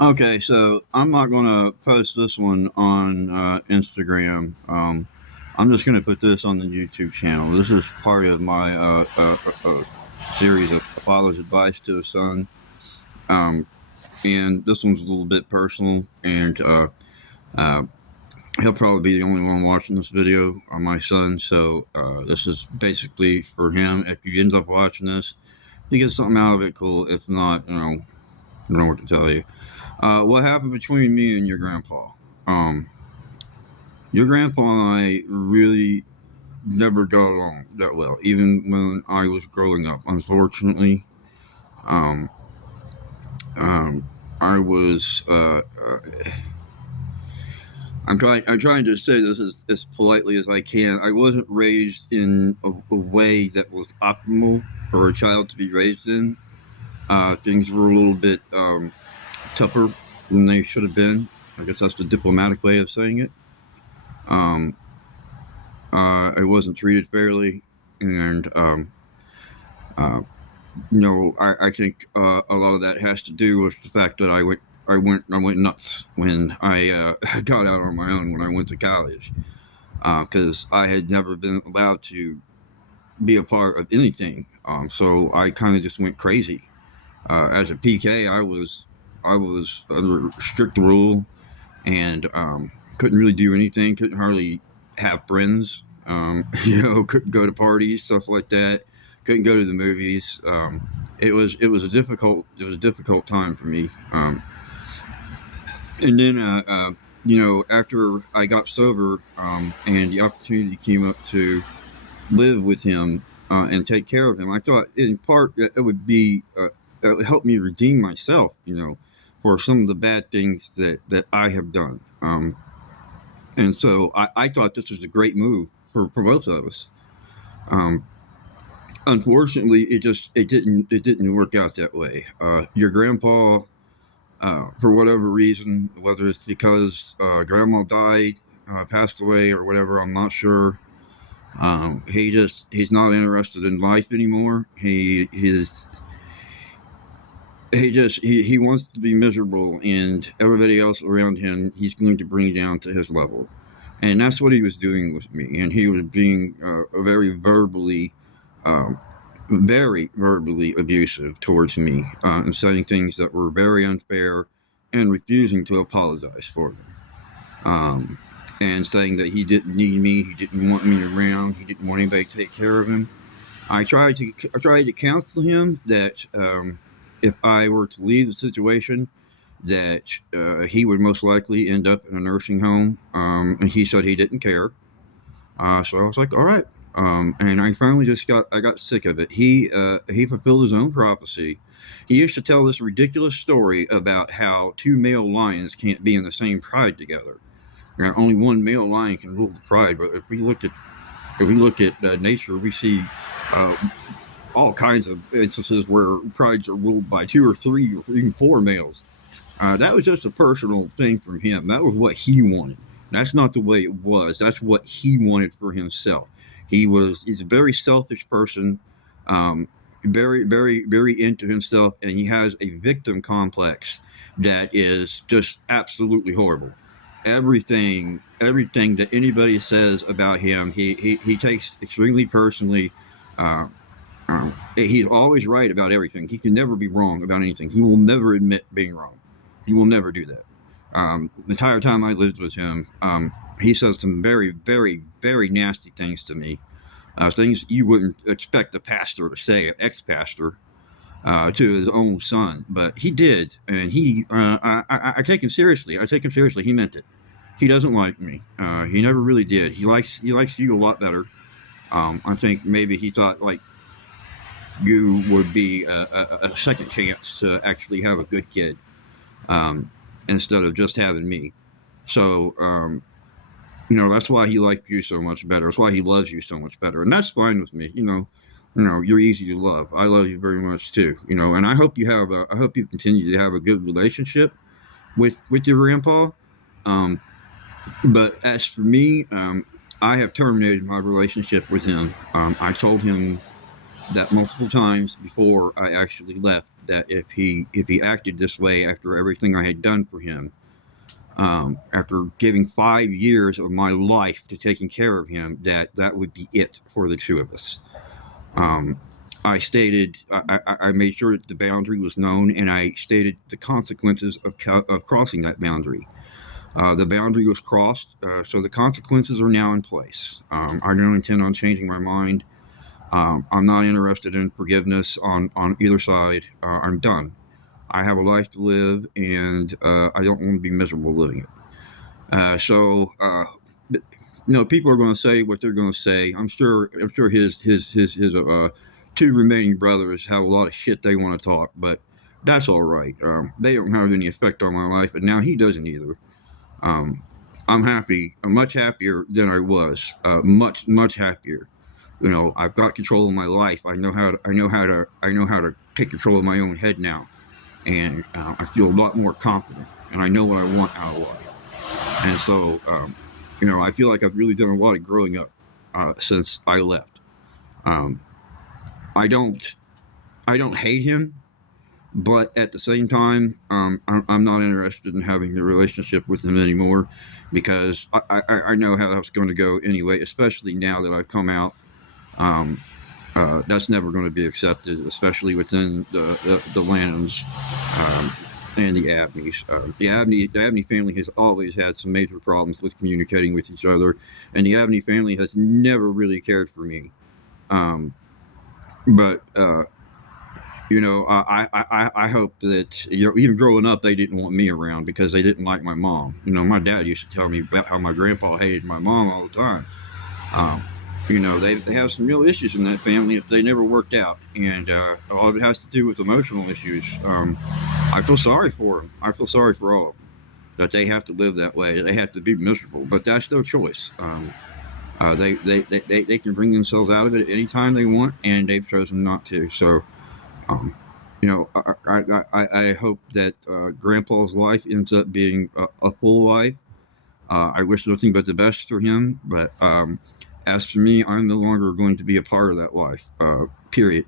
Okay, so I'm not going to post this one on Instagram. I'm just going to put this on the YouTube channel. This is part of my series of father's advice to a son. Um, and this one's a little bit personal, and uh, he'll probably be the only one watching this video, my son. So this is basically for him. If he ends up watching this, he gets something out of it, cool. If not, I don't know what to tell you. What happened between me and your grandpa? Um, your grandpa and I really never got along that well, even when I was growing up. Unfortunately, um, um, I was. I'm trying to say this as politely as I can. I wasn't raised in a way that was optimal for a child to be raised in. Things were a little bit tougher than they should have been. I guess that's the diplomatic way of saying it. Um, I wasn't treated fairly, and uh, I think a lot of that has to do with the fact that I went nuts when I got out on my own when I went to college because I had never been allowed to be a part of anything. So I kind of just went crazy. As a PK, I was under strict rule and couldn't really do anything. Couldn't hardly have friends. Couldn't go to parties, stuff like that. Couldn't go to the movies. It was a difficult time for me. And then after I got sober and the opportunity came up to live with him and take care of him, I thought in part that it would be it would help me redeem myself. For some of the bad things that I have done. And so I thought this was a great move for both of us. Um, Unfortunately, it didn't work out that way. Your grandpa, for whatever reason, whether it's because grandma died, passed away, or whatever, I'm not sure. He's not interested in life anymore. He wants to be miserable, and everybody else around him he's going to bring down to his level. And that's what he was doing with me. And he was being um, very verbally abusive towards me, and saying things that were very unfair, and refusing to apologize for them. Um, and saying that he didn't need me, he didn't want me around, he didn't want anybody to take care of him. I tried to counsel him that if I were to leave the situation, that he would most likely end up in a nursing home. And he said he didn't care. So I was like, all right. And I finally I got sick of it. He fulfilled his own prophecy. He used to tell this ridiculous story about how two male lions can't be in the same pride together. Now, only one male lion can rule the pride. But if we look at nature, we see uh, all kinds of instances where prides are ruled by two or three or even four males. That was just a personal thing from him. That was what he wanted. That's not the way it was. That's what he wanted for himself. He's a very selfish person, very, very, very into himself, and he has a victim complex that is just absolutely horrible. Everything that anybody says about him, he takes extremely personally. Uh, he's always right about everything. He can never be wrong about anything. He will never admit being wrong. He will never do that. The entire time I lived with him, he said some very, very, very nasty things to me. Things you wouldn't expect a pastor to say, an ex-pastor, to his own son, but he did, and I take him seriously. I take him seriously. He meant it. He doesn't like me. He never really did. He likes you a lot better. I think maybe he thought like you would be a second chance to actually have a good kid, um, instead of just having me. So, that's why he liked you so much better. That's why he loves you so much better, and that's fine with me. You're easy to love. I love you very much too. And I hope you continue to have a good relationship with your grandpa. Um, but as for me, I have terminated my relationship with him. I told him that multiple times before I actually left, that if he acted this way after everything I had done for him, after giving 5 years of my life to taking care of him, that would be it for the two of us. Um, I stated, I made sure that the boundary was known, and I stated the consequences of crossing that boundary. The boundary was crossed, so the consequences are now in place. I don't intend on changing my mind. I'm not interested in forgiveness on either side. I'm done. I have a life to live, and I don't want to be miserable living it. People are going to say what they're going to say. I'm sure. I'm sure his two remaining brothers have a lot of shit they want to talk, but that's all right. They don't have any effect on my life, and now he doesn't either. Um, I'm happy. I'm much happier than I was. Much happier. I've got control of my life. I know how to take control of my own head now, and I feel a lot more confident, and I know what I want out of life. And so, I feel like I've really done a lot of growing up since I left. Um, I don't, I don't hate him, but at the same time, I'm not interested in having the relationship with him anymore because I know how that's going to go anyway. Especially now that I've come out, um, that's never going to be accepted, especially within the Lanhams um, and the Abneys. The Abney family has always had some major problems with communicating with each other, and the Abney family has never really cared for me. Um, but I hope that even growing up, they didn't want me around because they didn't like my mom. My dad used to tell me about how my grandpa hated my mom all the time. Um, they have some real issues in that family if they never worked out, and a lot of it has to do with emotional issues. I feel sorry for them. I feel sorry for all of them that they have to live that way. They have to be miserable, but that's their choice. They can bring themselves out of it any time they want, and they've chosen not to. So, um, I hope that Grandpa's life ends up being a full life. I wish nothing but the best for him, but as for me, I'm no longer going to be a part of that life. Period.